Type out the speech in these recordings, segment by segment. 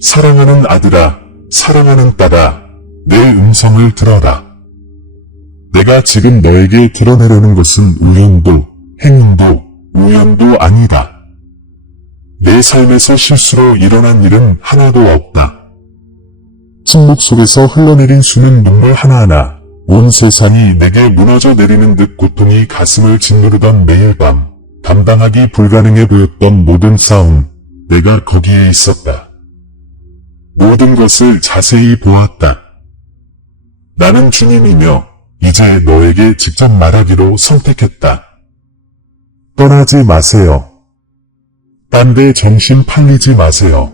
사랑하는 아들아, 사랑하는 딸아, 내 음성을 들어라. 내가 지금 너에게 드러내려는 것은 우연도, 행운도, 우연도 아니다. 내 삶에서 실수로 일어난 일은 하나도 없다. 침묵 속에서 흘러내린 수는 눈물 하나하나, 온 세상이 내게 무너져 내리는 듯 고통이 가슴을 짓누르던 매일 밤, 감당하기 불가능해 보였던 모든 싸움, 내가 거기에 있었다. 모든 것을 자세히 보았다. 나는 주님이며 이제 너에게 직접 말하기로 선택했다. 떠나지 마세요. 딴 데 정신 팔리지 마세요.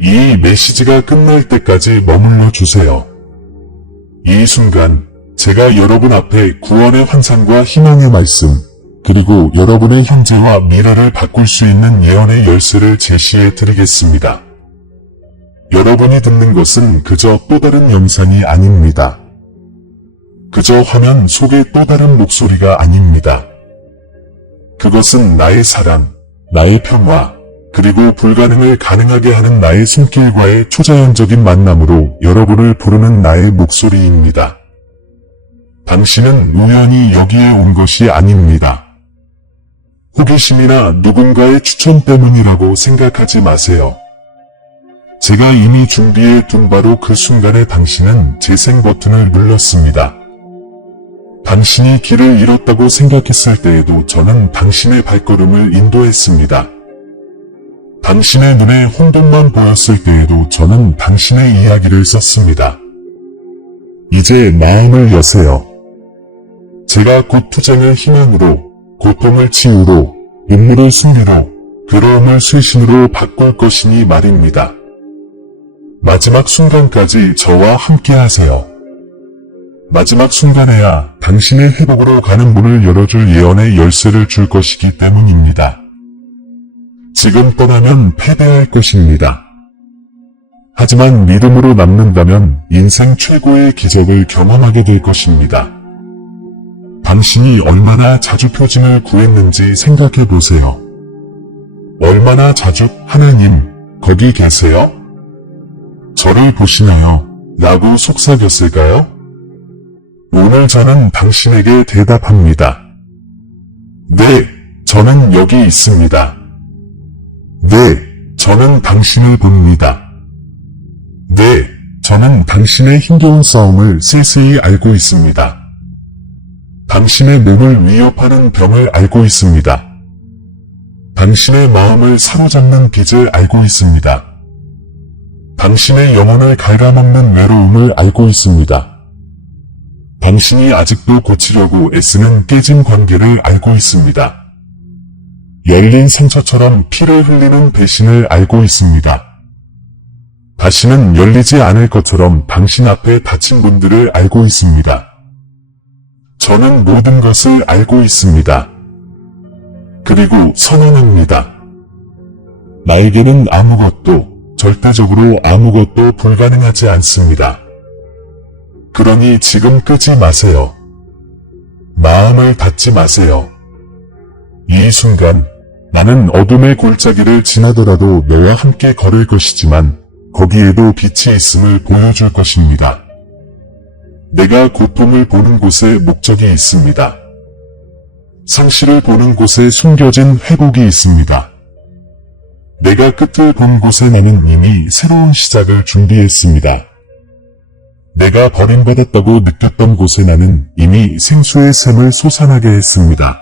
이 메시지가 끝날 때까지 머물러 주세요. 이 순간 제가 여러분 앞에 구원의 환상과 희망의 말씀, 그리고 여러분의 현재와 미래를 바꿀 수 있는 예언의 열쇠를 제시해 드리겠습니다. 여러분이 듣는 것은 그저 또 다른 영상이 아닙니다. 그저 화면 속의 또 다른 목소리가 아닙니다. 그것은 나의 사랑, 나의 평화, 그리고 불가능을 가능하게 하는 나의 손길과의 초자연적인 만남으로 여러분을 부르는 나의 목소리입니다. 당신은 우연히 여기에 온 것이 아닙니다. 호기심이나 누군가의 추천 때문이라고 생각하지 마세요. 제가 이미 준비해 둔 바로 그 순간에 당신은 재생 버튼을 눌렀습니다. 당신이 길을 잃었다고 생각했을 때에도 저는 당신의 발걸음을 인도했습니다. 당신의 눈에 혼돈만 보였을 때에도 저는 당신의 이야기를 썼습니다. 이제 마음을 여세요. 제가 곧 투쟁을 희망으로, 고통을 치유로, 눈물을 승리로, 괴로움을 쇄신으로 바꿀 것이니 말입니다. 마지막 순간까지 저와 함께 하세요. 마지막 순간에야 당신의 회복으로 가는 문을 열어줄 예언의 열쇠를 줄 것이기 때문입니다. 지금 떠나면 패배할 것입니다. 하지만 믿음으로 남는다면 인생 최고의 기적을 경험하게 될 것입니다. 당신이 얼마나 자주 표징을 구했는지 생각해 보세요. 얼마나 자주 하나님, 거기 계세요? 저를 보시나요? 라고 속삭였을까요? 오늘 저는 당신에게 대답합니다. 네, 저는 여기 있습니다. 네, 저는 당신을 봅니다. 네, 저는 당신의 힘겨운 싸움을 세세히 알고 있습니다. 당신의 몸을 위협하는 병을 알고 있습니다. 당신의 마음을 사로잡는 빚을 알고 있습니다. 당신의 영혼을 갉아먹는 외로움을 알고 있습니다. 당신이 아직도 고치려고 애쓰는 깨진 관계를 알고 있습니다. 열린 상처처럼 피를 흘리는 배신을 알고 있습니다. 다시는 열리지 않을 것처럼 당신 앞에 다친 분들을 알고 있습니다. 저는 모든 것을 알고 있습니다. 그리고 선언합니다. 나에게는 아무것도, 절대적으로 아무것도 불가능하지 않습니다. 그러니 지금 끄지 마세요. 마음을 닫지 마세요. 이 순간 나는 어둠의 골짜기를 지나더라도 너와 함께 걸을 것이지만 거기에도 빛이 있음을 보여줄 것입니다. 내가 고통을 보는 곳에 목적이 있습니다. 상실을 보는 곳에 숨겨진 회복이 있습니다. 내가 끝을 본 곳에 나는 이미 새로운 시작을 준비했습니다. 내가 버림받았다고 느꼈던 곳에 나는 이미 생수의 샘을 솟아나게 했습니다.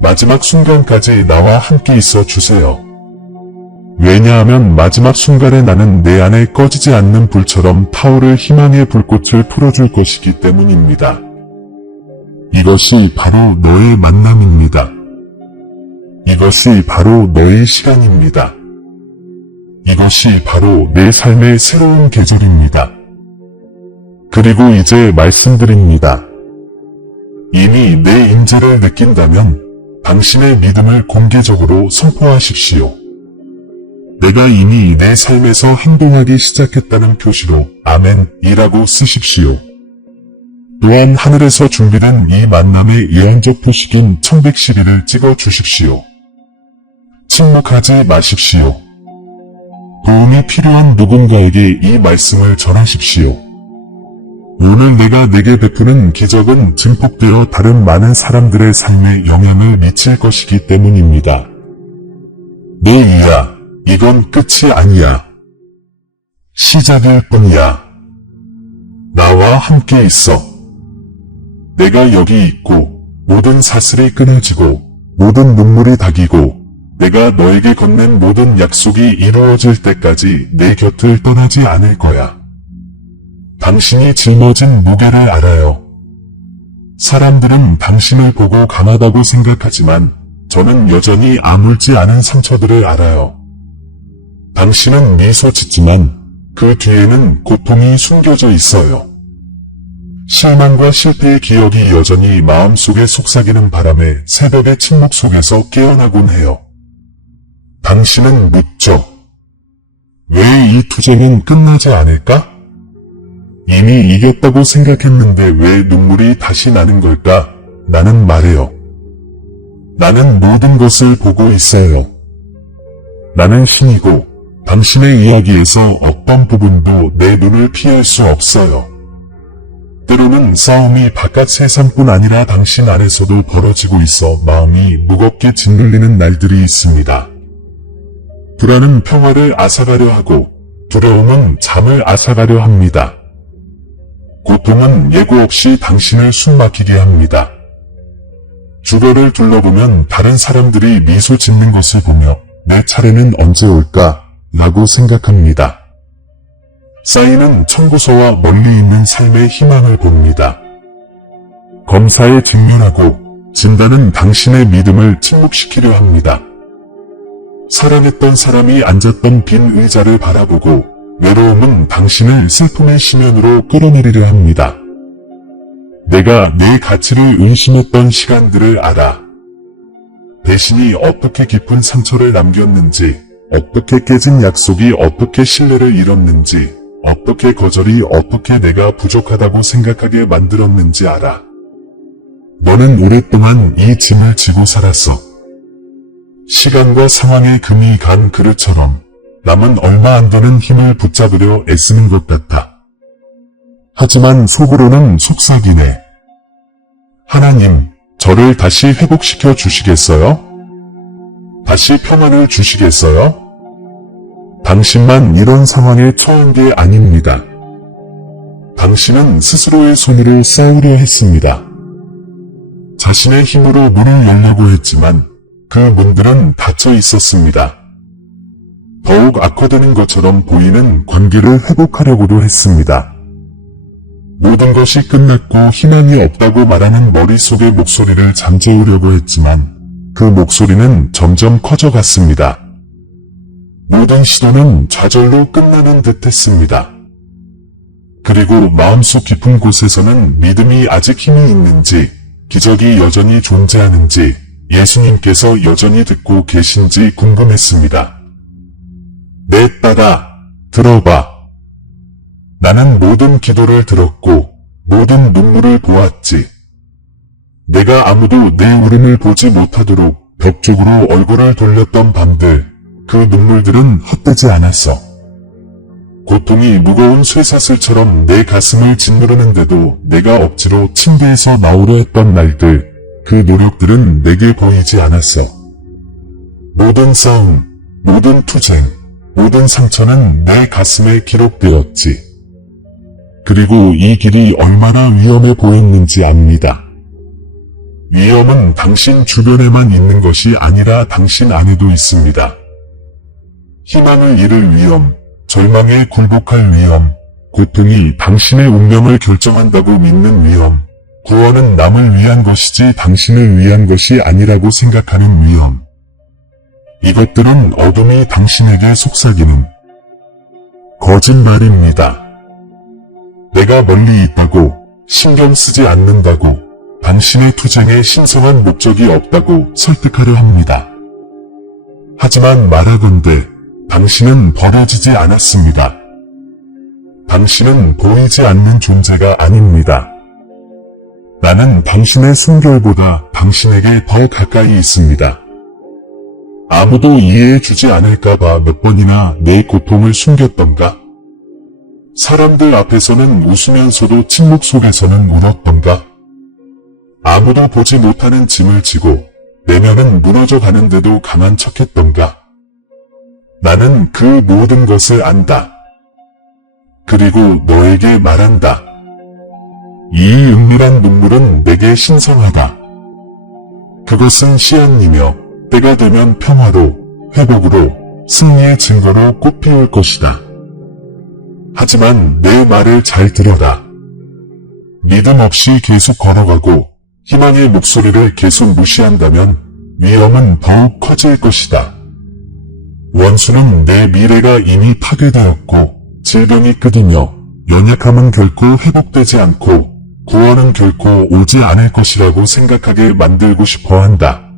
마지막 순간까지 나와 함께 있어 주세요. 왜냐하면 마지막 순간에 나는 내 안에 꺼지지 않는 불처럼 타오를 희망의 불꽃을 풀어줄 것이기 때문입니다. 이것이 바로 너의 만남입니다. 이것이 바로 너의 시간입니다. 이것이 바로 내 삶의 새로운 계절입니다. 그리고 이제 말씀드립니다. 이미 내 임재를 느낀다면 당신의 믿음을 공개적으로 선포하십시오. 내가 이미 내 삶에서 행동하기 시작했다는 표시로 아멘이라고 쓰십시오. 또한 하늘에서 준비된 이 만남의 예언적 표식인 1111을 찍어 주십시오. 침묵하지 마십시오. 도움이 필요한 누군가에게 이 말씀을 전하십시오. 오늘 내가 내게 베푸는 기적은 증폭되어 다른 많은 사람들의 삶에 영향을 미칠 것이기 때문입니다. 내 이야, 이건 끝이 아니야. 시작일 뿐이야. 나와 함께 있어. 내가 여기 있고, 모든 사슬이 끊어지고, 모든 눈물이 닥이고, 내가 너에게 건넨 모든 약속이 이루어질 때까지 내 곁을 떠나지 않을 거야. 당신이 짊어진 무게를 알아요. 사람들은 당신을 보고 강하다고 생각하지만 저는 여전히 아물지 않은 상처들을 알아요. 당신은 미소 짓지만 그 뒤에는 고통이 숨겨져 있어요. 실망과 실패의 기억이 여전히 마음속에 속삭이는 바람에 새벽의 침묵 속에서 깨어나곤 해요. 당신은 묻죠. 왜 이 투쟁은 끝나지 않을까? 이미 이겼다고 생각했는데 왜 눈물이 다시 나는 걸까? 나는 말해요. 나는 모든 것을 보고 있어요. 나는 신이고 당신의 이야기에서 어떤 부분도 내 눈을 피할 수 없어요. 때로는 싸움이 바깥 세상뿐 아니라 당신 안에서도 벌어지고 있어 마음이 무겁게 짓눌리는 날들이 있습니다. 불안은 평화를 앗아가려 하고 두려움은 잠을 앗아가려 합니다. 고통은 예고 없이 당신을 숨막히게 합니다. 주변을 둘러보면 다른 사람들이 미소 짓는 것을 보며 내 차례는 언제 올까? 라고 생각합니다. 쌓이는 청구서와 멀리 있는 삶의 희망을 봅니다. 검사에 직면하고 진단은 당신의 믿음을 침묵시키려 합니다. 사랑했던 사람이 앉았던 빈 의자를 바라보고 외로움은 당신을 슬픔의 심연으로 끌어내리려 합니다. 내가 내 가치를 의심했던 시간들을 알아. 배신이 어떻게 깊은 상처를 남겼는지, 어떻게 깨진 약속이 어떻게 신뢰를 잃었는지, 어떻게 거절이 어떻게 내가 부족하다고 생각하게 만들었는지 알아. 너는 오랫동안 이 짐을 지고 살았어. 시간과 상황에 금이 간 그릇처럼 남은 얼마 안 되는 힘을 붙잡으려 애쓰는 것 같아. 하지만 속으로는 속삭이네. 하나님, 저를 다시 회복시켜 주시겠어요? 다시 평안을 주시겠어요? 당신만 이런 상황에 처한 게 아닙니다. 당신은 스스로의 손으로 싸우려 했습니다. 자신의 힘으로 문을 열려고 했지만 그 문들은 닫혀 있었습니다. 더욱 악화되는 것처럼 보이는 관계를 회복하려고도 했습니다. 모든 것이 끝났고 희망이 없다고 말하는 머릿속의 목소리를 잠재우려고 했지만 그 목소리는 점점 커져갔습니다. 모든 시도는 좌절로 끝나는 듯 했습니다. 그리고 마음속 깊은 곳에서는 믿음이 아직 힘이 있는지, 기적이 여전히 존재하는지, 예수님께서 여전히 듣고 계신지 궁금했습니다. 내 딸아, 들어봐. 나는 모든 기도를 들었고 모든 눈물을 보았지. 내가 아무도 내 울음을 보지 못하도록 벽 쪽으로 얼굴을 돌렸던 밤들, 그 눈물들은 헛되지 않았어. 고통이 무거운 쇠사슬처럼 내 가슴을 짓누르는데도 내가 억지로 침대에서 나오려 했던 날들, 그 노력들은 내게 보이지 않았어. 모든 싸움, 모든 투쟁, 모든 상처는 내 가슴에 기록되었지. 그리고 이 길이 얼마나 위험해 보였는지 압니다. 위험은 당신 주변에만 있는 것이 아니라 당신 안에도 있습니다. 희망을 잃을 위험, 절망에 굴복할 위험, 고통이 당신의 운명을 결정한다고 믿는 위험, 구원은 남을 위한 것이지 당신을 위한 것이 아니라고 생각하는 위험. 이것들은 어둠이 당신에게 속삭이는 거짓말입니다. 내가 멀리 있다고, 신경 쓰지 않는다고, 당신의 투쟁에 신성한 목적이 없다고 설득하려 합니다. 하지만 말하건대 당신은 버려지지 않았습니다. 당신은 보이지 않는 존재가 아닙니다. 나는 당신의 숨결보다 당신에게 더 가까이 있습니다. 아무도 이해해주지 않을까봐 몇 번이나 내 고통을 숨겼던가? 사람들 앞에서는 웃으면서도 침묵 속에서는 울었던가? 아무도 보지 못하는 짐을 지고 내면은 무너져 가는데도 강한 척했던가? 나는 그 모든 것을 안다. 그리고 너에게 말한다. 이 은밀한 눈물은 내게 신성하다. 그것은 씨앗이며 때가 되면 평화로, 회복으로, 승리의 증거로 꽃피울 것이다. 하지만 내 말을 잘 들어라. 믿음 없이 계속 걸어가고 희망의 목소리를 계속 무시한다면 위험은 더욱 커질 것이다. 원수는 내 미래가 이미 파괴되었고 질병이 끊이며 연약함은 결코 회복되지 않고 구원은 결코 오지 않을 것이라고 생각하게 만들고 싶어 한다.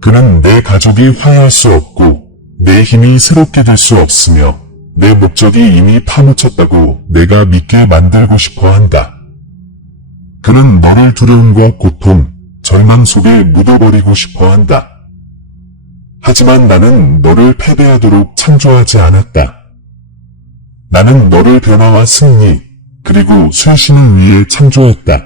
그는 내 가족이 화해할 수 없고 내 힘이 새롭게 될 수 없으며 내 목적이 이미 파묻혔다고 내가 믿게 만들고 싶어 한다. 그는 너를 두려움과 고통, 절망 속에 묻어버리고 싶어 한다. 하지만 나는 너를 패배하도록 창조하지 않았다. 나는 너를 변화와 승리, 그리고 쇄신을 위해 창조했다.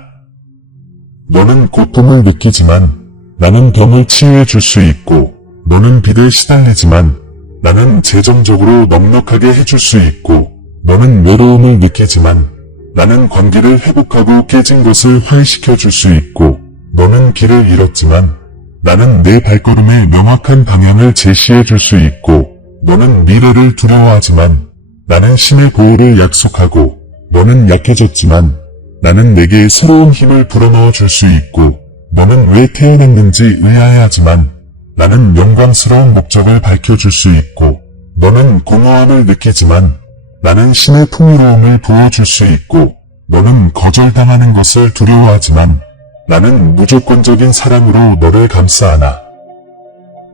너는 고통을 느끼지만 나는 병을 치유해 줄 수 있고 너는 비대에 시달리지만 나는 재정적으로 넉넉하게 해줄 수 있고 너는 외로움을 느끼지만 나는 관계를 회복하고 깨진 것을 화해시켜 줄 수 있고 너는 길을 잃었지만 나는 내 발걸음에 명확한 방향을 제시해 줄 수 있고 너는 미래를 두려워하지만 나는 신의 보호를 약속하고 너는 약해졌지만 나는 내게 새로운 힘을 불어넣어 줄 수 있고 너는 왜 태어났는지 의아해하지만 나는 영광스러운 목적을 밝혀줄 수 있고 너는 공허함을 느끼지만 나는 신의 풍요로움을 보여줄 수 있고 너는 거절당하는 것을 두려워하지만 나는 무조건적인 사랑으로 너를 감싸 안아.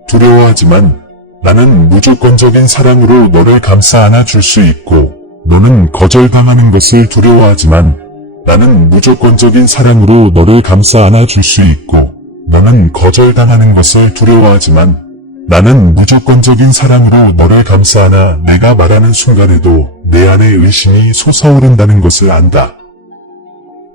두려워하지만 나는 무조건적인 사랑으로 너를 감싸 안아 줄 수 있고 너는 거절당하는 것을 두려워하지만 나는 무조건적인 사랑으로 너를 감싸 안아 줄 수 있고 너는 거절당하는 것을 두려워하지만 나는 무조건적인 사랑으로 너를 감싸 안아 내가 말하는 순간에도 내 안에 의심이 솟아오른다는 것을 안다.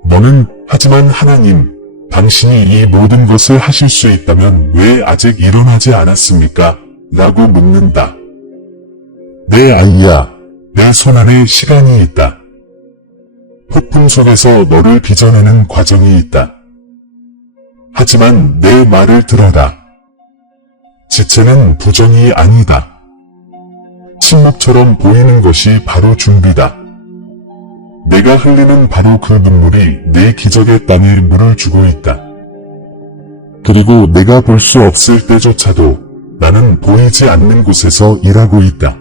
너는 하지만 하나님, 당신이 이 모든 것을 하실 수 있다면 왜 아직 일어나지 않았습니까? 라고 묻는다. 내 아이야, 내 손안에 시간이 있다. 폭풍 속에서 너를 빚어내는 과정이 있다. 하지만 내 말을 들어라. 지체는 부정이 아니다. 침묵처럼 보이는 것이 바로 준비다. 내가 흘리는 바로 그 눈물이 내 기적의 땅에 물을 주고 있다. 그리고 내가 볼 수 없을 때조차도 나는 보이지 않는 곳에서 일하고 있다.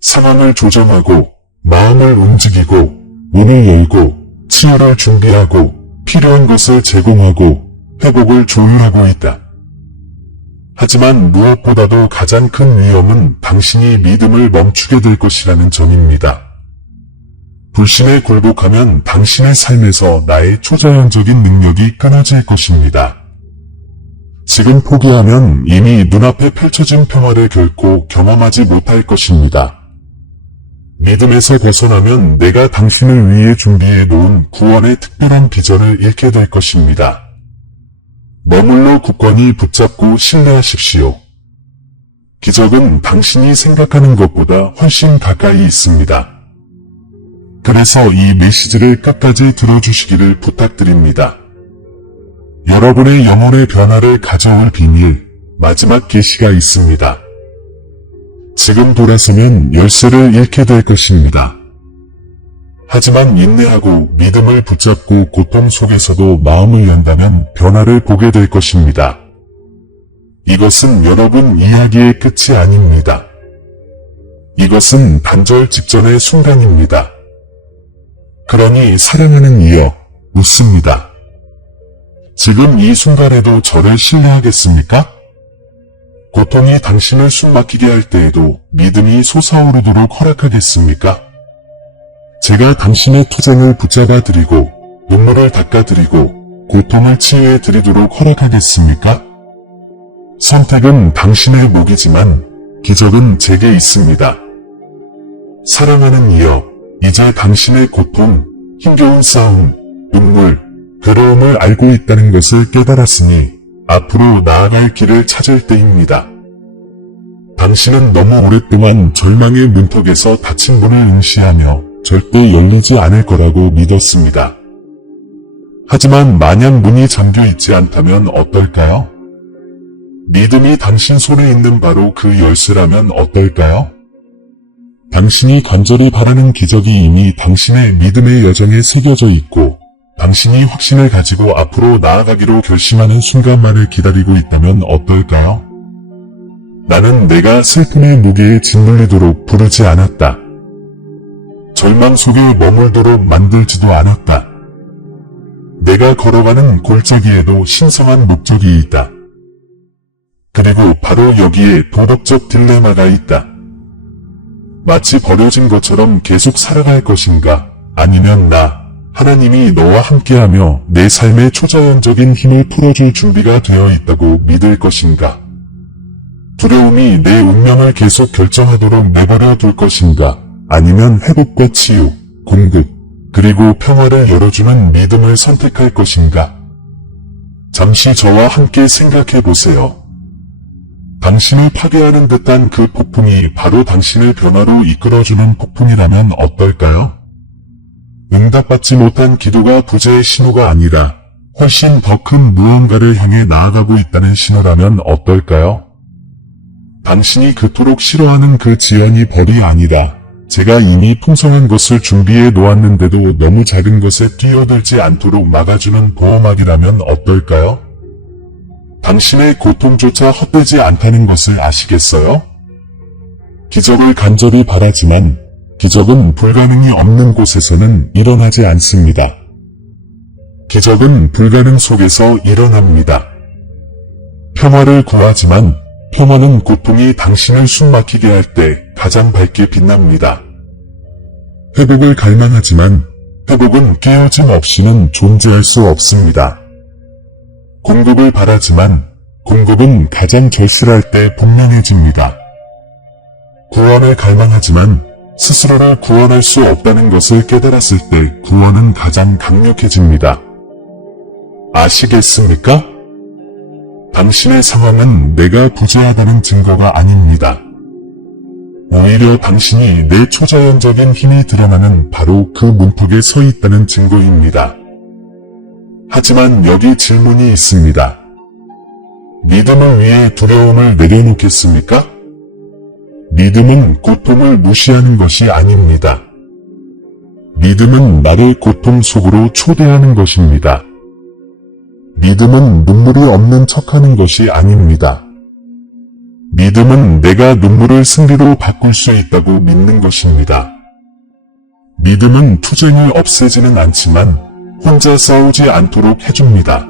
상황을 조정하고 마음을 움직이고 문을 열고 치유를 준비하고 필요한 것을 제공하고 회복을 조율하고 있다. 하지만 무엇보다도 가장 큰 위험은 당신이 믿음을 멈추게 될 것이라는 점입니다. 불신에 굴복하면 당신의 삶에서 나의 초자연적인 능력이 끊어질 것입니다. 지금 포기하면 이미 눈앞에 펼쳐진 평화를 결코 경험하지 못할 것입니다. 믿음에서 벗어나면 내가 당신을 위해 준비해 놓은 구원의 특별한 비전을 잃게 될 것입니다. 머물러 굳건히 붙잡고 신뢰하십시오. 기적은 당신이 생각하는 것보다 훨씬 가까이 있습니다. 그래서 이 메시지를 끝까지 들어주시기를 부탁드립니다. 여러분의 영혼의 변화를 가져올 비밀, 마지막 계시가 있습니다. 지금 돌아서면 열쇠를 잃게 될 것입니다. 하지만 인내하고 믿음을 붙잡고 고통 속에서도 마음을 연다면 변화를 보게 될 것입니다. 이것은 여러분 이야기의 끝이 아닙니다. 이것은 단절 직전의 순간입니다. 그러니 사랑하는 이여, 묻습니다. 지금 이 순간에도 저를 신뢰하겠습니까? 고통이 당신을 숨막히게 할 때에도 믿음이 솟아오르도록 허락하겠습니까? 제가 당신의 투쟁을 붙잡아 드리고 눈물을 닦아 드리고 고통을 치유해 드리도록 허락하겠습니까? 선택은 당신의 몫이지만 기적은 제게 있습니다. 사랑하는 이여, 이제 당신의 고통, 힘겨운 싸움, 눈물, 괴로움을 알고 있다는 것을 깨달았으니 앞으로 나아갈 길을 찾을 때입니다. 당신은 너무 오랫동안 절망의 문턱에서 닫힌 문을 응시하며 절대 열리지 않을 거라고 믿었습니다. 하지만 만약 문이 잠겨 있지 않다면 어떨까요? 믿음이 당신 손에 있는 바로 그 열쇠라면 어떨까요? 당신이 간절히 바라는 기적이 이미 당신의 믿음의 여정에 새겨져 있고 당신이 확신을 가지고 앞으로 나아가기로 결심하는 순간만을 기다리고 있다면 어떨까요? 나는 내가 슬픔의 무게에 짓눌리도록 부르지 않았다. 절망 속에 머물도록 만들지도 않았다. 내가 걸어가는 골짜기에도 신성한 목적이 있다. 그리고 바로 여기에 도덕적 딜레마가 있다. 마치 버려진 것처럼 계속 살아갈 것인가, 아니면 하나님이 너와 함께하며 내 삶의 초자연적인 힘을 풀어줄 준비가 되어 있다고 믿을 것인가? 두려움이 내 운명을 계속 결정하도록 내버려 둘 것인가? 아니면 회복과 치유, 공급, 그리고 평화를 열어주는 믿음을 선택할 것인가? 잠시 저와 함께 생각해 보세요. 당신을 파괴하는 듯한 그 폭풍이 바로 당신을 변화로 이끌어주는 폭풍이라면 어떨까요? 응답받지 못한 기도가 부재의 신호가 아니라 훨씬 더 큰 무언가를 향해 나아가고 있다는 신호라면 어떨까요? 당신이 그토록 싫어하는 그 지연이 벌이 아니라 제가 이미 풍성한 것을 준비해 놓았는데도 너무 작은 것에 뛰어들지 않도록 막아주는 보호막이라면 어떨까요? 당신의 고통조차 헛되지 않다는 것을 아시겠어요? 기적을 간절히 바라지만 기적은 불가능이 없는 곳에서는 일어나지 않습니다. 기적은 불가능 속에서 일어납니다. 평화를 구하지만 평화는 고통이 당신을 숨막히게 할 때 가장 밝게 빛납니다. 회복을 갈망하지만 회복은 깨어짐 없이는 존재할 수 없습니다. 공급을 바라지만 공급은 가장 절실할 때 분명해집니다. 구원을 갈망하지만 스스로를 구원할 수 없다는 것을 깨달았을 때 구원은 가장 강력해집니다. 아시겠습니까? 당신의 상황은 내가 부재하다는 증거가 아닙니다. 오히려 당신이 내 초자연적인 힘이 드러나는 바로 그 문턱에 서 있다는 증거입니다. 하지만 여기 질문이 있습니다. 믿음을 위해 두려움을 내려놓겠습니까? 믿음은 고통을 무시하는 것이 아닙니다. 믿음은 나를 고통 속으로 초대하는 것입니다. 믿음은 눈물이 없는 척하는 것이 아닙니다. 믿음은 내가 눈물을 승리로 바꿀 수 있다고 믿는 것입니다. 믿음은 투쟁을 없애지는 않지만 혼자 싸우지 않도록 해줍니다.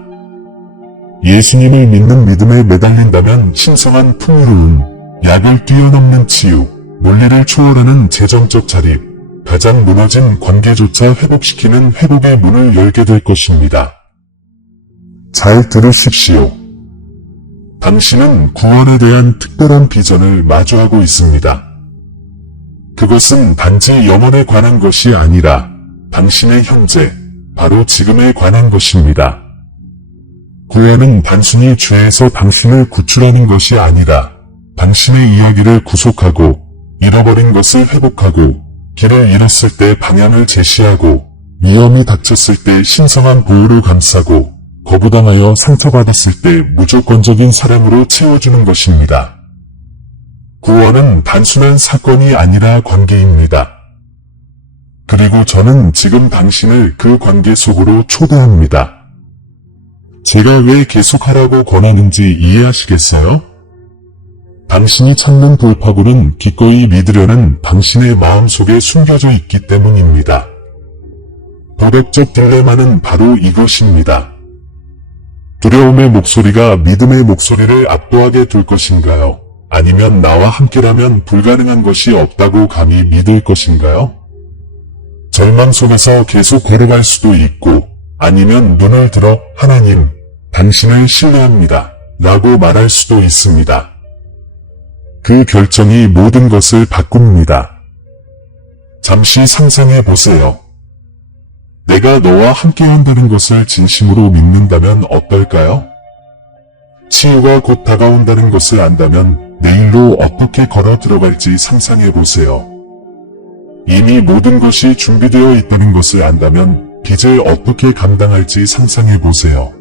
예수님을 믿는 믿음에 매달린다면 신성한 풍요로움, 약을 뛰어넘는 치유, 논리를 초월하는 재정적 자립, 가장 무너진 관계조차 회복시키는 회복의 문을 열게 될 것입니다. 잘 들으십시오. 당신은 구원에 대한 특별한 비전을 마주하고 있습니다. 그것은 단지 영혼에 관한 것이 아니라 당신의 현재, 바로 지금에 관한 것입니다. 구원은 단순히 죄에서 당신을 구출하는 것이 아니라 당신의 이야기를 구속하고 잃어버린 것을 회복하고 길을 잃었을 때 방향을 제시하고 위험이 닥쳤을 때 신성한 보호를 감싸고 거부당하여 상처받았을 때 무조건적인 사랑으로 채워주는 것입니다. 구원은 단순한 사건이 아니라 관계입니다. 그리고 저는 지금 당신을 그 관계 속으로 초대합니다. 제가 왜 계속하라고 권하는지 이해하시겠어요? 당신이 찾는 돌파구는 기꺼이 믿으려는 당신의 마음속에 숨겨져 있기 때문입니다. 도덕적 딜레마는 바로 이것입니다. 두려움의 목소리가 믿음의 목소리를 압도하게 둘 것인가요? 아니면 나와 함께라면 불가능한 것이 없다고 감히 믿을 것인가요? 절망 속에서 계속 걸어갈 수도 있고, 아니면 눈을 들어 하나님, 당신을 신뢰합니다. 라고 말할 수도 있습니다. 그 결정이 모든 것을 바꿉니다. 잠시 상상해 보세요. 내가 너와 함께 한다는 것을 진심으로 믿는다면 어떨까요? 치유가 곧 다가온다는 것을 안다면 내일로 어떻게 걸어 들어갈지 상상해 보세요. 이미 모든 것이 준비되어 있다는 것을 안다면 빚을 어떻게 감당할지 상상해 보세요.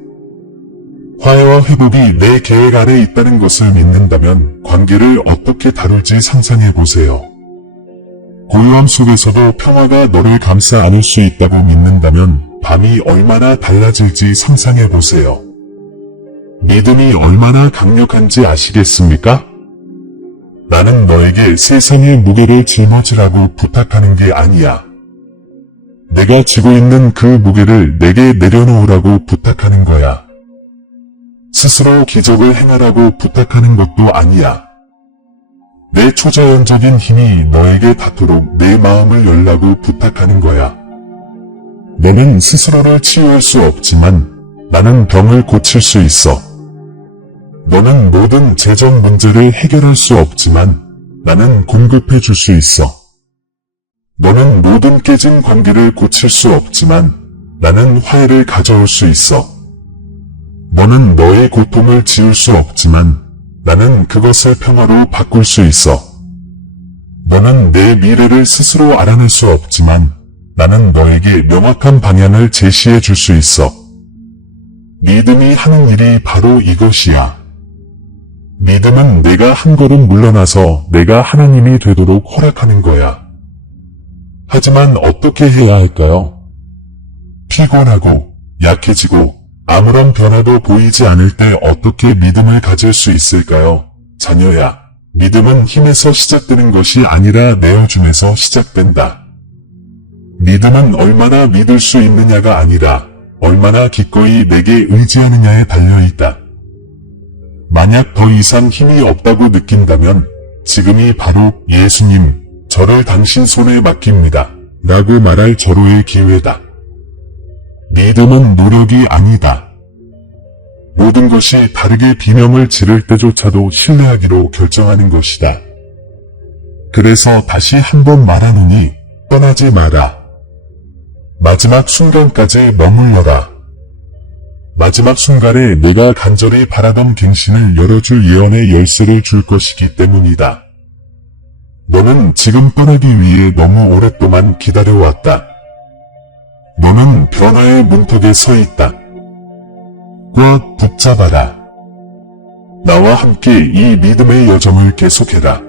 화해와 회복이 내 계획 아래 있다는 것을 믿는다면 관계를 어떻게 다룰지 상상해 보세요. 고요함 속에서도 평화가 너를 감싸 안을 수 있다고 믿는다면 밤이 얼마나 달라질지 상상해 보세요. 믿음이 얼마나 강력한지 아시겠습니까? 나는 너에게 세상의 무게를 짊어지라고 부탁하는 게 아니야. 내가 지고 있는 그 무게를 내게 내려놓으라고 부탁하는 거야. 스스로 기적을 행하라고 부탁하는 것도 아니야. 내 초자연적인 힘이 너에게 닿도록 내 마음을 열라고 부탁하는 거야. 너는 스스로를 치유할 수 없지만 나는 병을 고칠 수 있어. 너는 모든 재정 문제를 해결할 수 없지만 나는 공급해 줄 수 있어. 너는 모든 깨진 관계를 고칠 수 없지만 나는 화해를 가져올 수 있어. 너는 너의 고통을 지울 수 없지만 나는 그것을 평화로 바꿀 수 있어. 너는 내 미래를 스스로 알아낼 수 없지만 나는 너에게 명확한 방향을 제시해 줄 수 있어. 믿음이 하는 일이 바로 이것이야. 믿음은 내가 한 걸음 물러나서 내가 하나님이 되도록 허락하는 거야. 하지만 어떻게 해야 할까요? 피곤하고 약해지고 아무런 변화도 보이지 않을 때 어떻게 믿음을 가질 수 있을까요? 자녀야, 믿음은 힘에서 시작되는 것이 아니라 내어줌에서 시작된다. 믿음은 얼마나 믿을 수 있느냐가 아니라 얼마나 기꺼이 내게 의지하느냐에 달려있다. 만약 더 이상 힘이 없다고 느낀다면 지금이 바로 예수님, 저를 당신 손에 맡깁니다. 라고 말할 절호의 기회다. 믿음은 노력이 아니다. 모든 것이 다르게 비명을 지를 때조차도 신뢰하기로 결정하는 것이다. 그래서 다시 한번 말하노니 떠나지 마라. 마지막 순간까지 머물러라. 마지막 순간에 내가 간절히 바라던 갱신을 열어줄 예언의 열쇠를 줄 것이기 때문이다. 너는 지금 떠나기 위해 너무 오랫동안 기다려왔다. 너는 변화의 문턱에 서 있다. 꽉 붙잡아라. 나와 함께 이 믿음의 여정을 계속해라.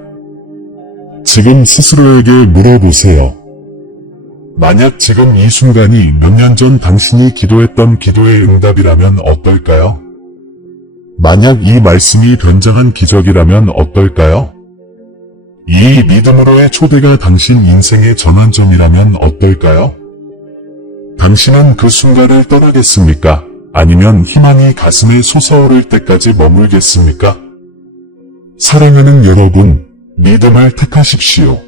지금 스스로에게 물어보세요. 만약 지금 이 순간이 몇 년 전 당신이 기도했던 기도의 응답이라면 어떨까요? 만약 이 말씀이 변장한 기적이라면 어떨까요? 이 믿음으로의 초대가 당신 인생의 전환점이라면 어떨까요? 당신은 그 순간을 떠나겠습니까? 아니면 희망이 가슴에 솟아오를 때까지 머물겠습니까? 사랑하는 여러분, 믿음을 택하십시오.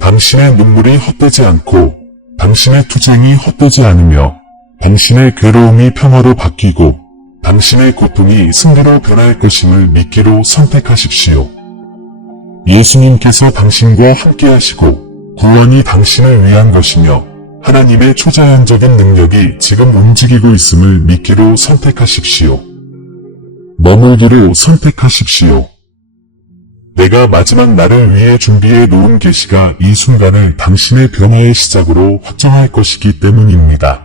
당신의 눈물이 헛되지 않고 당신의 투쟁이 헛되지 않으며 당신의 괴로움이 평화로 바뀌고 당신의 고통이 승리로 변할 것임을 믿기로 선택하십시오. 예수님께서 당신과 함께 하시고 구원이 당신을 위한 것이며 하나님의 초자연적인 능력이 지금 움직이고 있음을 믿기로 선택하십시오. 머물기로 선택하십시오. 내가 마지막 날을 위해 준비해 놓은 계시가 이 순간을 당신의 변화의 시작으로 확정할 것이기 때문입니다.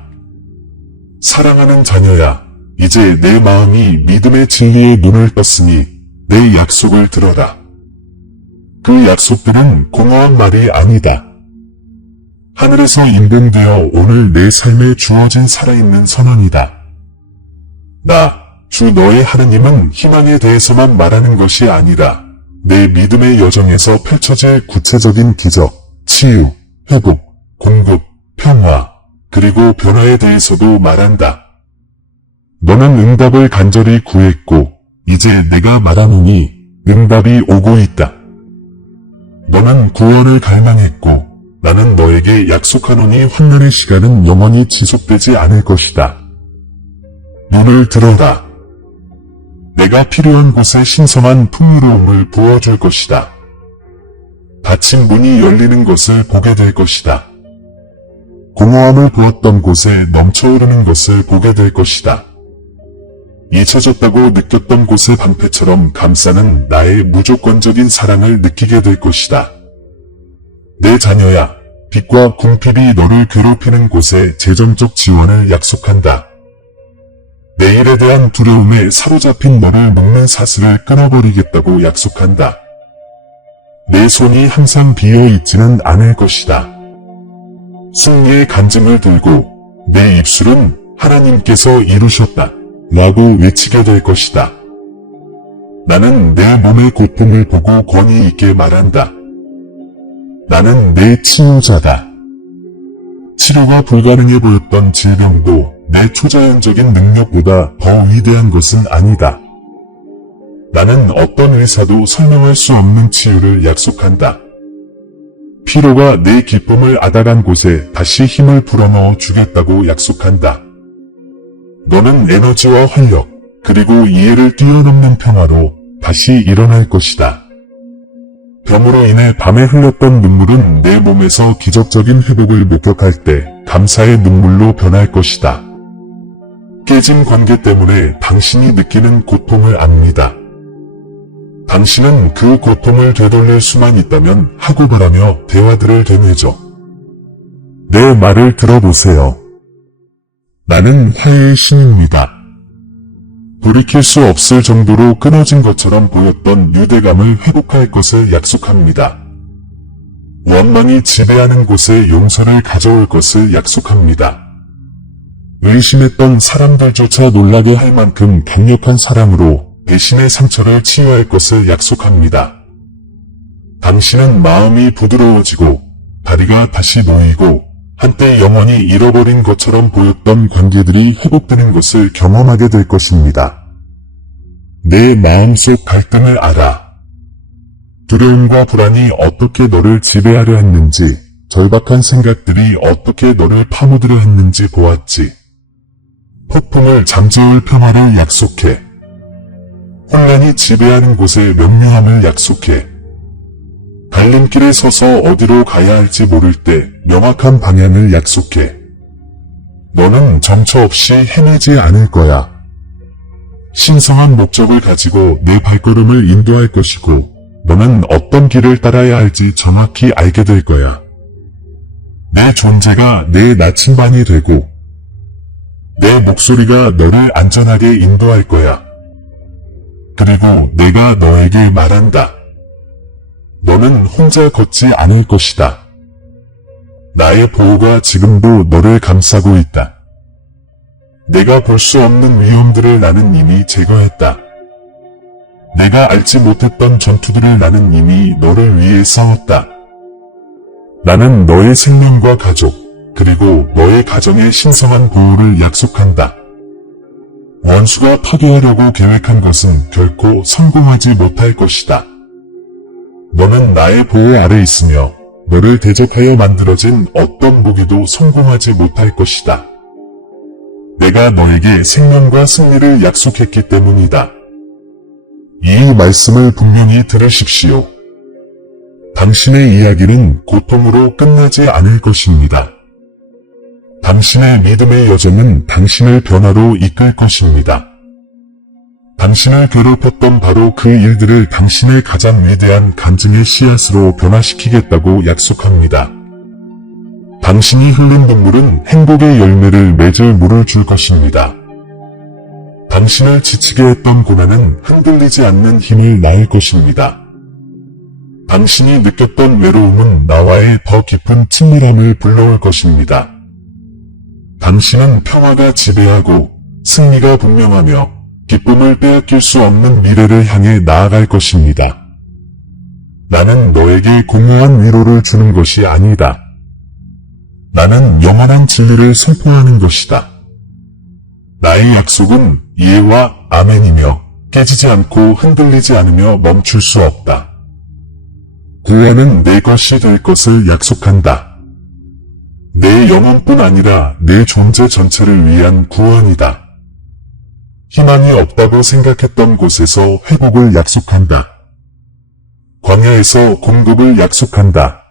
사랑하는 자녀야, 이제 내 마음이 믿음의 진리에 눈을 떴으니 내 약속을 들어라. 그 약속들은 공허한 말이 아니다. 하늘에서 인den되어 오늘 내 삶에 주어진 살아있는 선언이다. 나, 주 너의 하느님은 희망에 대해서만 말하는 것이 아니라 내 믿음의 여정에서 펼쳐질 구체적인 기적, 치유, 회복, 공급, 평화, 그리고 변화에 대해서도 말한다. 너는 응답을 간절히 구했고 이제 내가 말하노니 응답이 오고 있다. 너는 구원을 갈망했고 나는 너에게 약속하노니 환난의 시간은 영원히 지속되지 않을 것이다. 눈을 들어라. 내가 필요한 곳에 신성한 풍요로움을 부어줄 것이다. 닫힌 문이 열리는 것을 보게 될 것이다. 공허함을 부었던 곳에 넘쳐흐르는 것을 보게 될 것이다. 잊혀졌다고 느꼈던 곳의 방패처럼 감싸는 나의 무조건적인 사랑을 느끼게 될 것이다. 내 자녀야, 빛과 궁핍이 너를 괴롭히는 곳에 재정적 지원을 약속한다. 내일에 대한 두려움에 사로잡힌 너를 묶는 사슬을 끊어버리겠다고 약속한다. 내 손이 항상 비어있지는 않을 것이다. 승리의 간증을 들고 내 입술은 하나님께서 이루셨다 라고 외치게 될 것이다. 나는 내 몸의 고통을 보고 권위 있게 말한다. 나는 내 치유자다. 치료가 불가능해 보였던 질병도 내 초자연적인 능력보다 더 위대한 것은 아니다. 나는 어떤 의사도 설명할 수 없는 치유를 약속한다. 피로가 내 기쁨을 앗아간 곳에 다시 힘을 불어넣어 주겠다고 약속한다. 너는 에너지와 활력, 그리고 이해를 뛰어넘는 평화로 다시 일어날 것이다. 병으로 인해 밤에 흘렸던 눈물은 내 몸에서 기적적인 회복을 목격할 때 감사의 눈물로 변할 것이다. 깨진 관계 때문에 당신이 느끼는 고통을 압니다. 당신은 그 고통을 되돌릴 수만 있다면 하고 바라며 대화들을 되뇌죠. 내 말을 들어보세요. 나는 화해의 신입니다. 돌이킬 수 없을 정도로 끊어진 것처럼 보였던 유대감을 회복할 것을 약속합니다. 원망이 지배하는 곳에 용서를 가져올 것을 약속합니다. 의심했던 사람들조차 놀라게 할 만큼 강력한 사랑으로 배신의 상처를 치유할 것을 약속합니다. 당신은 마음이 부드러워지고 다리가 다시 놓이고 한때 영원히 잃어버린 것처럼 보였던 관계들이 회복되는 것을 경험하게 될 것입니다. 내 마음속 갈등을 알아. 두려움과 불안이 어떻게 너를 지배하려 했는지, 절박한 생각들이 어떻게 너를 파묻으려 했는지 보았지. 폭풍을 잠재울 평화를 약속해. 혼란이 지배하는 곳에 명료함을 약속해. 갈림길에 서서 어디로 가야 할지 모를 때 명확한 방향을 약속해. 너는 정처 없이 헤매지 않을 거야. 신성한 목적을 가지고 내 발걸음을 인도할 것이고, 너는 어떤 길을 따라야 할지 정확히 알게 될 거야. 내 존재가 내 나침반이 되고, 내 목소리가 너를 안전하게 인도할 거야. 그리고 내가 너에게 말한다. 너는 혼자 걷지 않을 것이다. 나의 보호가 지금도 너를 감싸고 있다. 내가 볼 수 없는 위험들을 나는 이미 제거했다. 내가 알지 못했던 전투들을 나는 이미 너를 위해 싸웠다. 나는 너의 생명과 가족, 그리고 너의 가정의 신성한 보호를 약속한다. 원수가 파괴하려고 계획한 것은 결코 성공하지 못할 것이다. 너는 나의 보호 아래 있으며 너를 대적하여 만들어진 어떤 무기도 성공하지 못할 것이다. 내가 너에게 생명과 승리를 약속했기 때문이다. 이 말씀을 분명히 들으십시오. 당신의 이야기는 고통으로 끝나지 않을 것입니다. 당신의 믿음의 여정은 당신을 변화로 이끌 것입니다. 당신을 괴롭혔던 바로 그 일들을 당신의 가장 위대한 간증의 씨앗으로 변화시키겠다고 약속합니다. 당신이 흘린 눈물은 행복의 열매를 맺을 물을 줄 것입니다. 당신을 지치게 했던 고난은 흔들리지 않는 힘을 낳을 것입니다. 당신이 느꼈던 외로움은 나와의 더 깊은 친밀함을 불러올 것입니다. 당신은 평화가 지배하고 승리가 분명하며 기쁨을 빼앗길 수 없는 미래를 향해 나아갈 것입니다. 나는 너에게 공허한 위로를 주는 것이 아니다. 나는 영원한 진리를 선포하는 것이다. 나의 약속은 예와 아멘이며 깨지지 않고 흔들리지 않으며 멈출 수 없다. 구원은 내 것이 될 것을 약속한다. 내 영혼뿐 아니라 내 존재 전체를 위한 구원이다. 희망이 없다고 생각했던 곳에서 회복을 약속한다. 광야에서 공급을 약속한다.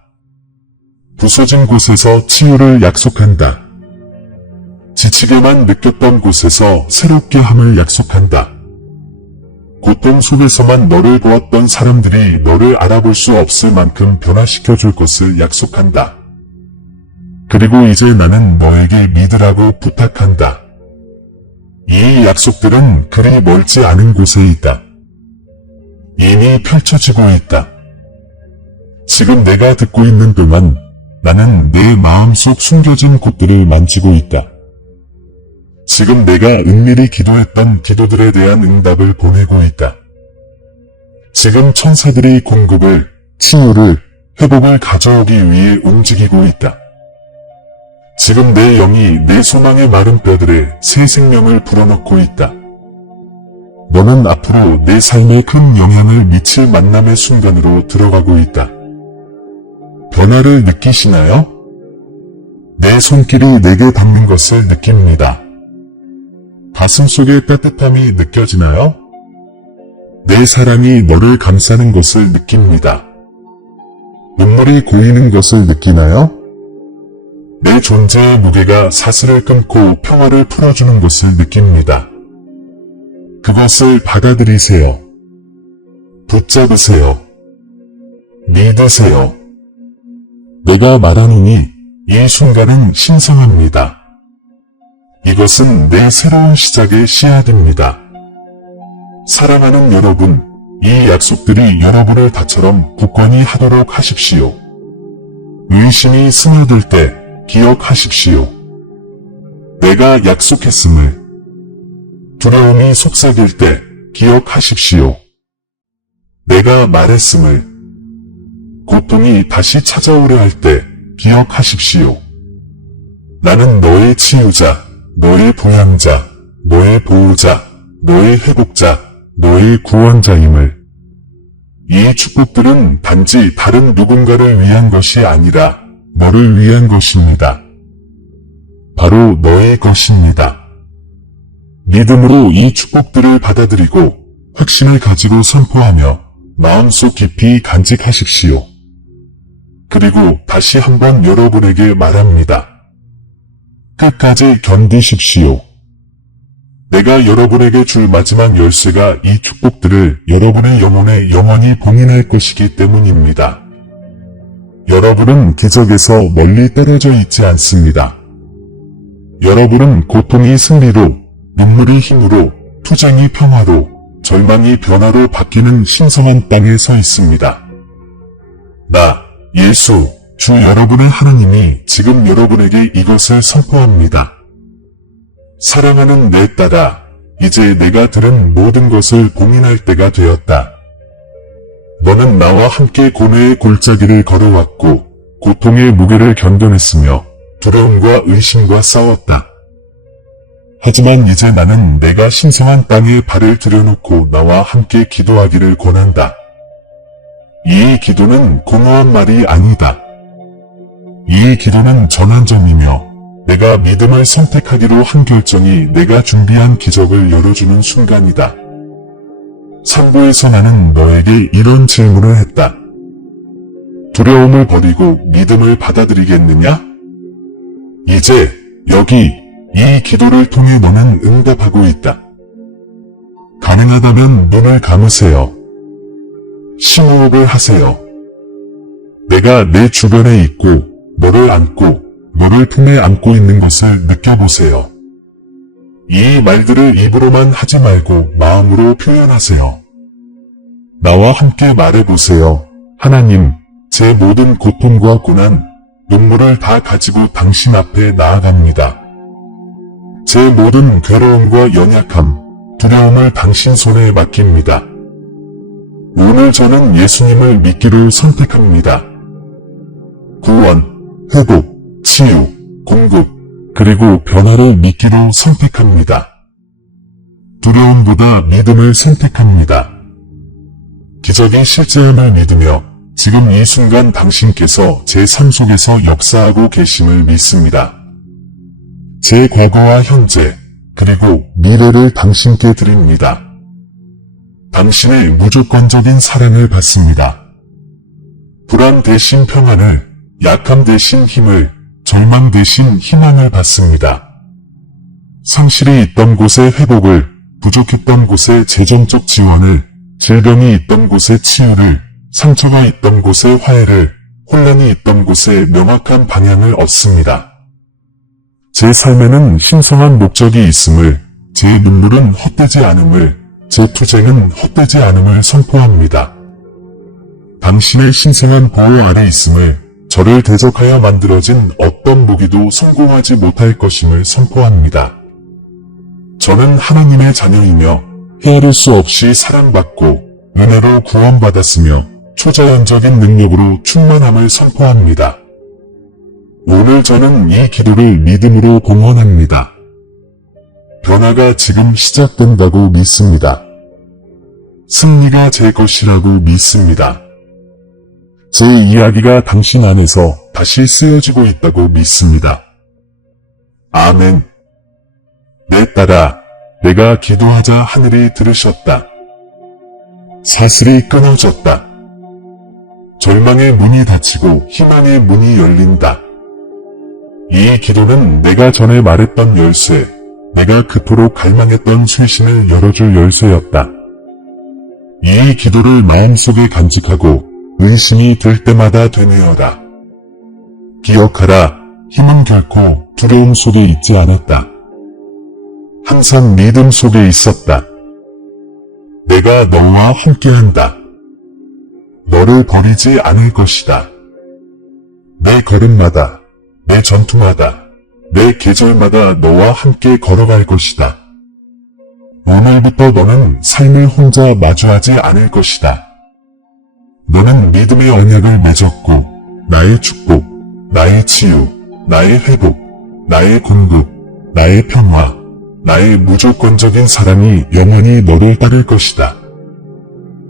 부서진 곳에서 치유를 약속한다. 지치게만 느꼈던 곳에서 새롭게 함을 약속한다. 고통 속에서만 너를 보았던 사람들이 너를 알아볼 수 없을 만큼 변화시켜 줄 것을 약속한다. 그리고 이제 나는 너에게 믿으라고 부탁한다. 이 약속들은 그리 멀지 않은 곳에 있다. 이미 펼쳐지고 있다. 지금 내가 듣고 있는 동안 나는 내 마음속 숨겨진 곳들을 만지고 있다. 지금 내가 은밀히 기도했던 기도들에 대한 응답을 보내고 있다. 지금 천사들이 공급을, 치유를, 회복을 가져오기 위해 움직이고 있다. 지금 내 영이 내 소망의 마른 뼈들에 새 생명을 불어넣고 있다. 너는 앞으로 내 삶에 큰 영향을 미칠 만남의 순간으로 들어가고 있다. 변화를 느끼시나요? 내 손길이 내게 닿는 것을 느낍니다. 가슴속의 따뜻함이 느껴지나요? 내 사랑이 너를 감싸는 것을 느낍니다. 눈물이 고이는 것을 느끼나요? 내 존재의 무게가 사슬을 끊고 평화를 풀어주는 것을 느낍니다. 그것을 받아들이세요. 붙잡으세요. 믿으세요. 내가 말하노니 이 순간은 신성합니다. 이것은 내 새로운 시작의 씨앗입니다. 사랑하는 여러분, 이 약속들이 여러분을 다처럼 굳건히 하도록 하십시오. 의심이 스며들 때 기억하십시오. 내가 약속했음을. 두려움이 속삭일 때 기억하십시오. 내가 말했음을. 고통이 다시 찾아오려 할 때 기억하십시오. 나는 너의 치유자, 너의 보양자, 너의 보호자, 너의 회복자, 너의 구원자임을. 이 축복들은 단지 다른 누군가를 위한 것이 아니라 너를 위한 것입니다. 바로 너의 것입니다. 믿음으로 이 축복들을 받아들이고 확신을 가지고 선포하며 마음속 깊이 간직하십시오. 그리고 다시 한번 여러분에게 말합니다. 끝까지 견디십시오. 내가 여러분에게 줄 마지막 열쇠가 이 축복들을 여러분의 영혼에 영원히 봉인할 것이기 때문입니다. 여러분은 기적에서 멀리 떨어져 있지 않습니다. 여러분은 고통이 승리로, 눈물이 힘으로, 투쟁이 평화로, 절망이 변화로 바뀌는 신성한 땅에 서 있습니다. 나, 예수, 주 여러분의 하나님이 지금 여러분에게 이것을 선포합니다. 사랑하는 내 딸아, 이제 내가 들은 모든 것을 봉인할 때가 되었다. 너는 나와 함께 고뇌의 골짜기를 걸어왔고, 고통의 무게를 견뎌냈으며, 두려움과 의심과 싸웠다. 하지만 이제 나는 내가 신성한 땅에 발을 들여놓고 나와 함께 기도하기를 권한다. 이 기도는 공허한 말이 아니다. 이 기도는 전환점이며 내가 믿음을 선택하기로 한 결정이 내가 준비한 기적을 열어주는 순간이다. 상고에서 나는 너에게 이런 질문을 했다. 두려움을 버리고 믿음을 받아들이겠느냐? 이제 여기 이 기도를 통해 너는 응답하고 있다. 가능하다면 눈을 감으세요. 심호흡을 하세요. 내가 내 주변에 있고 너를 안고 너를 품에 안고 있는 것을 느껴보세요. 이 말들을 입으로만 하지 말고 마음으로 표현하세요. 나와 함께 말해보세요. 하나님, 제 모든 고통과 고난, 눈물을 다 가지고 당신 앞에 나아갑니다. 제 모든 괴로움과 연약함, 두려움을 당신 손에 맡깁니다. 오늘 저는 예수님을 믿기를 선택합니다. 구원, 회복, 치유, 공급, 그리고 변화를 믿기로 선택합니다. 두려움보다 믿음을 선택합니다. 기적이 실제함을 믿으며 지금 이 순간 당신께서 제 삶 속에서 역사하고 계심을 믿습니다. 제 과거와 현재, 그리고 미래를 당신께 드립니다. 당신의 무조건적인 사랑을 받습니다. 불안 대신 평안을, 약함 대신 힘을, 절망 대신 희망을 받습니다. 상실이 있던 곳에 회복을, 부족했던 곳에 재정적 지원을, 질병이 있던 곳에 치유를, 상처가 있던 곳에 화해를, 혼란이 있던 곳에 명확한 방향을 얻습니다. 제 삶에는 신성한 목적이 있음을, 제 눈물은 헛되지 않음을, 제 투쟁은 헛되지 않음을 선포합니다. 당신의 신성한 보호 아래 있음을, 저를 대적하여 만들어진 어떤 무기도 성공하지 못할 것임을 선포합니다. 저는 하나님의 자녀이며 헤아릴 수 없이 사랑받고 은혜로 구원받았으며 초자연적인 능력으로 충만함을 선포합니다. 오늘 저는 이 기도를 믿음으로 봉헌합니다. 변화가 지금 시작된다고 믿습니다. 승리가 제 것이라고 믿습니다. 제 이야기가 당신 안에서 다시 쓰여지고 있다고 믿습니다. 아멘. 내 딸아, 내가 기도하자 하늘이 들으셨다. 사슬이 끊어졌다. 절망의 문이 닫히고 희망의 문이 열린다. 이 기도는 내가 전에 말했던 열쇠, 내가 그토록 갈망했던 쇄신을 열어줄 열쇠였다. 이 기도를 마음속에 간직하고 의심이 들 때마다 되뇌어라. 기억하라, 힘은 결코 두려움 속에 있지 않았다. 항상 믿음 속에 있었다. 내가 너와 함께한다. 너를 버리지 않을 것이다. 내 걸음마다, 내 전투마다, 내 계절마다 너와 함께 걸어갈 것이다. 오늘부터 너는 삶을 혼자 마주하지 않을 것이다. 너는 믿음의 언약을 맺었고, 나의 축복, 나의 치유, 나의 회복, 나의 공급, 나의 평화, 나의 무조건적인 사랑이 영원히 너를 따를 것이다.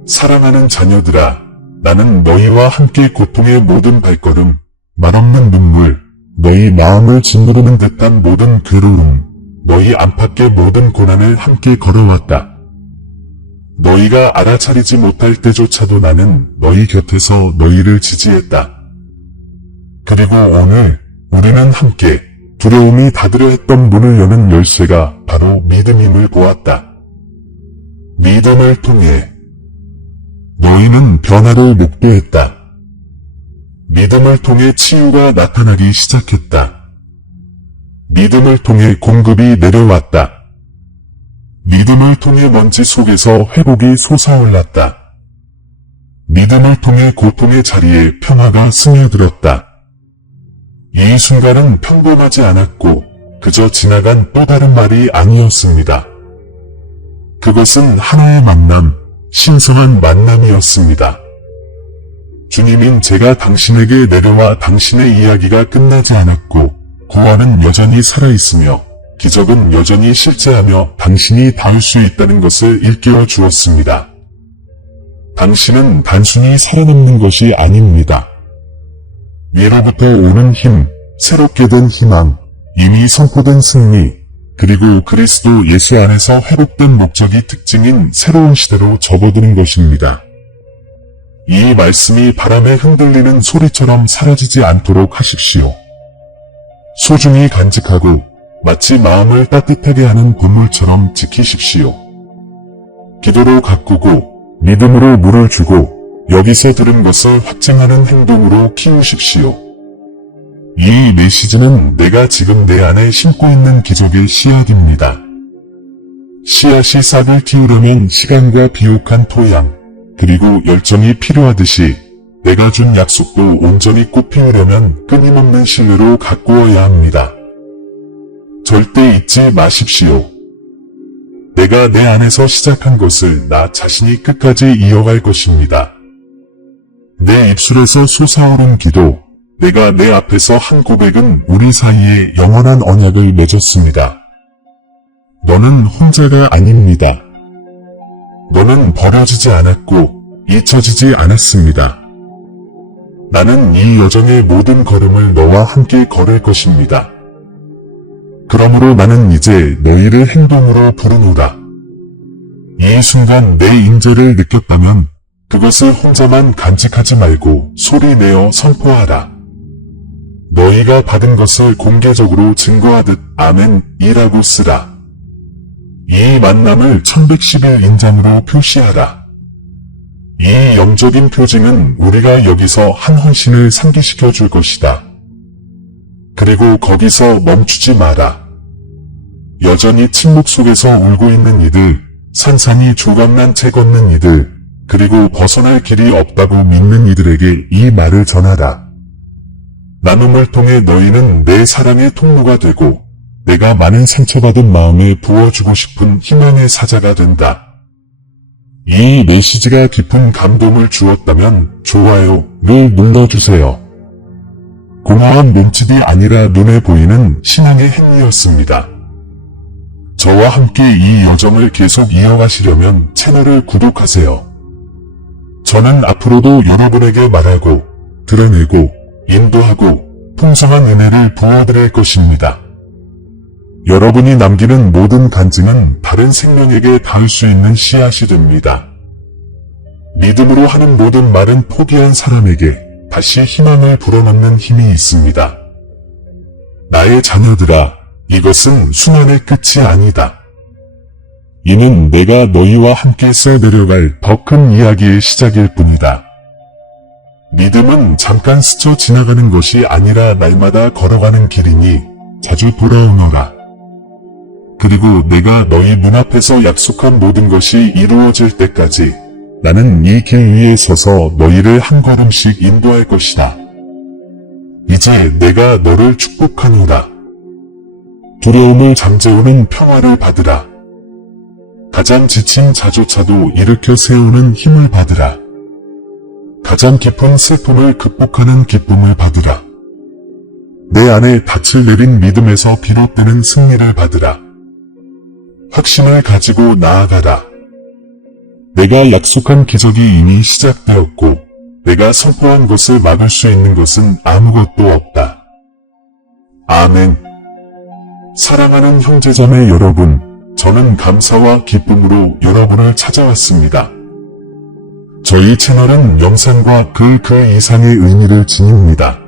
사랑하는 자녀들아, 나는 너희와 함께 고통의 모든 발걸음, 말없는 눈물, 너희 마음을 짓누르는 듯한 모든 괴로움, 너희 안팎의 모든 고난을 함께 걸어왔다. 너희가 알아차리지 못할 때조차도 나는 너희 곁에서 너희를 지지했다. 그리고 오늘 우리는 함께 두려움이 닫으려 했던 문을 여는 열쇠가 바로 믿음임을 보았다. 믿음을 통해 너희는 변화를 목도했다. 믿음을 통해 치유가 나타나기 시작했다. 믿음을 통해 공급이 내려왔다. 믿음을 통해 먼지 속에서 회복이 솟아올랐다. 믿음을 통해 고통의 자리에 평화가 스며들었다. 이 순간은 평범하지 않았고 그저 지나간 또 다른 말이 아니었습니다. 그것은 하나의 만남, 신성한 만남이었습니다. 주님인 제가 당신에게 내려와 당신의 이야기가 끝나지 않았고 구원은 여전히 살아있으며 기적은 여전히 실제하며 당신이 닿을 수 있다는 것을 일깨워 주었습니다. 당신은 단순히 살아남는 것이 아닙니다. 위로부터 오는 힘, 새롭게 된 희망, 이미 선포된 승리, 그리고 그리스도 예수 안에서 회복된 목적이 특징인 새로운 시대로 접어드는 것입니다. 이 말씀이 바람에 흔들리는 소리처럼 사라지지 않도록 하십시오. 소중히 간직하고 마치 마음을 따뜻하게 하는 보물처럼 지키십시오. 기도로 가꾸고 믿음으로 물을 주고 여기서 들은 것을 확증하는 행동으로 키우십시오. 이 메시지는 내가 지금 내 안에 심고 있는 기적의 씨앗입니다. 씨앗이 싹을 틔우려면 시간과 비옥한 토양, 그리고 열정이 필요하듯이 내가 준 약속도 온전히 꽃피우려면 끊임없는 신뢰로 가꾸어야 합니다. 절대 잊지 마십시오. 내가 내 안에서 시작한 것을 나 자신이 끝까지 이어갈 것입니다. 내 입술에서 솟아오른 기도, 내가 내 앞에서 한 고백은 우리 사이에 영원한 언약을 맺었습니다. 너는 혼자가 아닙니다. 너는 버려지지 않았고 잊혀지지 않았습니다. 나는 이 여정의 모든 걸음을 너와 함께 걸을 것입니다. 그러므로 나는 이제 너희를 행동으로 부르노라. 이 순간 내 임재를 느꼈다면 그것을 혼자만 간직하지 말고 소리내어 선포하라. 너희가 받은 것을 공개적으로 증거하듯 아멘이라고 쓰라. 이 만남을 1111 인장으로 표시하라. 이 영적인 표징은 우리가 여기서 한 헌신을 상기시켜 줄 것이다. 그리고 거기서 멈추지 마라. 여전히 침묵 속에서 울고 있는 이들, 산산이 조각난 채 걷는 이들, 그리고 벗어날 길이 없다고 믿는 이들에게 이 말을 전하라. 나눔을 통해 너희는 내 사랑의 통로가 되고 내가 많은 상처받은 마음에 부어주고 싶은 희망의 사자가 된다. 이 메시지가 깊은 감동을 주었다면 좋아요를 눌러주세요. 공허한 몸짓이 아니라 눈에 보이는 신앙의 행위였습니다. 저와 함께 이 여정을 계속 이어가시려면 채널을 구독하세요. 저는 앞으로도 여러분에게 말하고, 드러내고, 인도하고, 풍성한 은혜를 부어드릴 것입니다. 여러분이 남기는 모든 간증은 다른 생명에게 닿을 수 있는 씨앗이 됩니다. 믿음으로 하는 모든 말은 포기한 사람에게 다시 희망을 불어넣는 힘이 있습니다. 나의 자녀들아, 이것은 순환의 끝이 아니다. 이는 내가 너희와 함께 써내려갈 더 큰 이야기의 시작일 뿐이다. 믿음은 잠깐 스쳐 지나가는 것이 아니라 날마다 걸어가는 길이니 자주 돌아오너라. 그리고 내가 너희 눈앞에서 약속한 모든 것이 이루어질 때까지 나는 이 길 위에 서서 너희를 한 걸음씩 인도할 것이다. 이제 내가 너를 축복하노라. 두려움을 잠재우는 평화를 받으라. 가장 지친 자조차도 일으켜 세우는 힘을 받으라. 가장 깊은 슬픔을 극복하는 기쁨을 받으라. 내 안에 닻을 내린 믿음에서 비롯되는 승리를 받으라. 확신을 가지고 나아가라. 내가 약속한 기적이 이미 시작되었고 내가 선포한 것을 막을 수 있는 것은 아무것도 없다. 아멘. 사랑하는 형제자매 여러분, 저는 감사와 기쁨으로 여러분을 찾아왔습니다. 저희 채널은 영상과 그 이상의 의미를 지닙니다.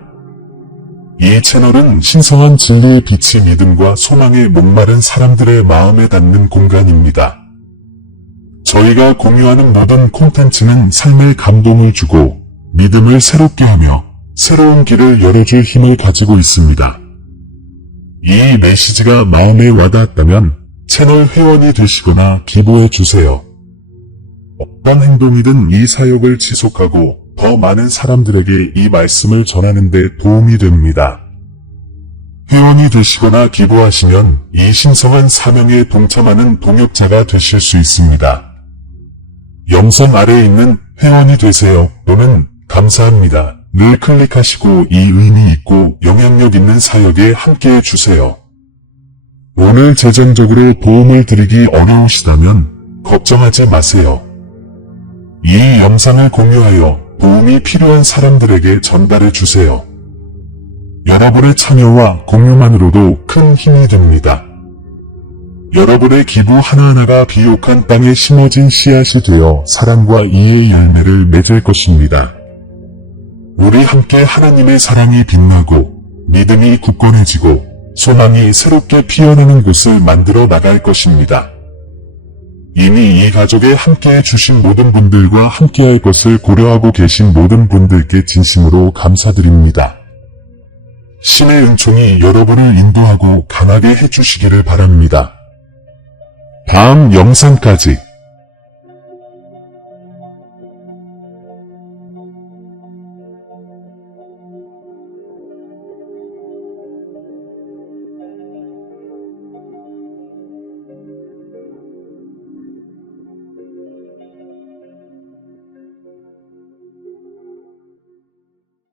이 채널은 신성한 진리의 빛이 믿음과 소망에 목마른 사람들의 마음에 닿는 공간입니다. 저희가 공유하는 모든 콘텐츠는 삶의 감동을 주고 믿음을 새롭게 하며 새로운 길을 열어줄 힘을 가지고 있습니다. 이 메시지가 마음에 와닿았다면 채널 회원이 되시거나 기부해 주세요. 어떤 행동이든 이 사역을 지속하고 더 많은 사람들에게 이 말씀을 전하는 데 도움이 됩니다. 회원이 되시거나 기부하시면 이 신성한 사명에 동참하는 동역자가 되실 수 있습니다. 영상 아래에 있는 회원이 되세요 또는 감사합니다 를 클릭하시고 이 의미 있고 영향력 있는 사역에 함께해 주세요. 오늘 재정적으로 도움을 드리기 어려우시다면 걱정하지 마세요. 이 영상을 공유하여 도움이 필요한 사람들에게 전달해 주세요. 여러분의 참여와 공유만으로도 큰 힘이 됩니다. 여러분의 기부 하나하나가 비옥한 땅에 심어진 씨앗이 되어 사랑과 이해의 열매를 맺을 것입니다. 우리 함께 하나님의 사랑이 빛나고 믿음이 굳건해지고 소망이 새롭게 피어나는 곳을 만들어 나갈 것입니다. 이미 이 가족에 함께해 주신 모든 분들과 함께할 것을 고려하고 계신 모든 분들께 진심으로 감사드립니다. 신의 은총이 여러분을 인도하고 강하게 해주시기를 바랍니다. 다음 영상까지